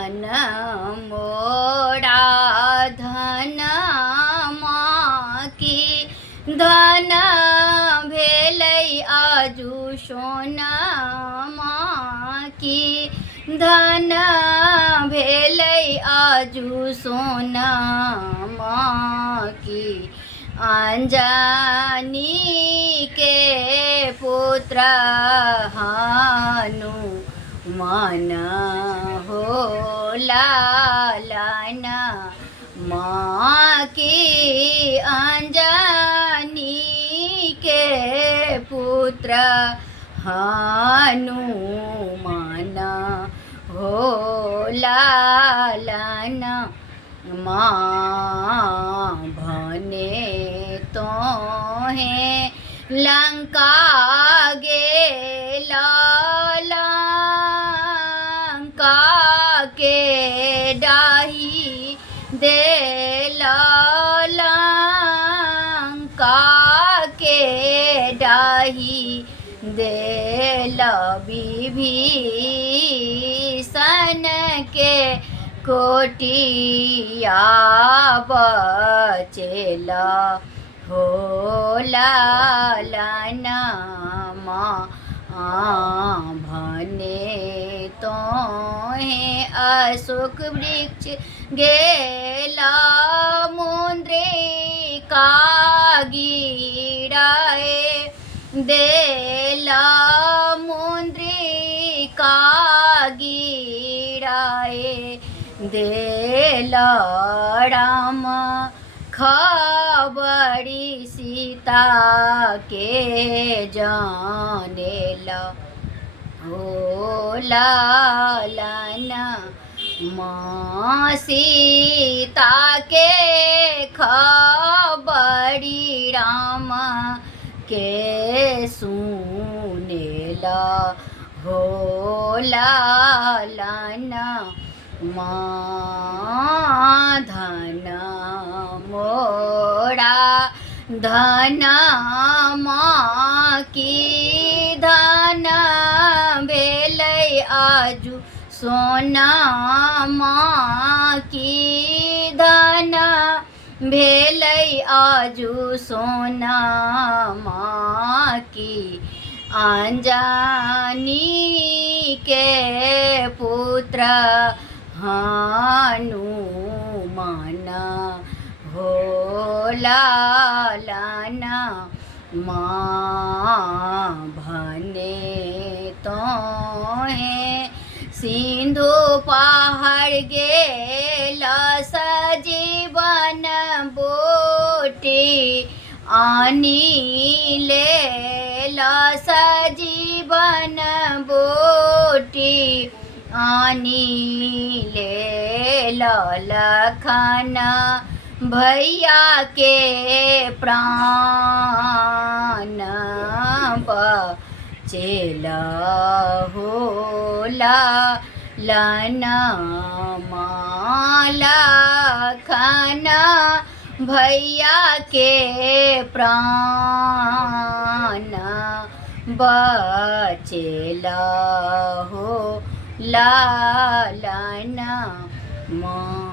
धन मोड़ा धन माकी धन भेलै आजू सोना माकी धन भेलै आजू सोना माकी अंजनी के पुत्र हानु मन हो लालन माँ की अंजनी के पुत्र हनुमान हो लालन माँ भने तो है लंका गेला लंका के डाही देला लंका के डाही देला विभीषण के कोटिया बचेला हो लालन माँ भने तो है अशोक वृक्ष गेला मुद्रिका गिराए देला मुद्रिका गिराए देला राम खबरी सीता के जानेला हो लालन माँ सीता के खबरी राम के सुनेला हो लालन माँ धन मोड़ा धन माँ की धन भेलै आजू सोना माँ की धन भेलै आजू सोना माँ की अंजनी के पुत्र हनुमान हो लालन माँ भने तो है सिंधु पहाड़ गेला सजीवन बोटी आनी लेला सजीवन बोटी आनी लेला लखन भैया के प्राण बचेला हो लालन माला लखन भैया के प्राण बचेला हो लालन माँ।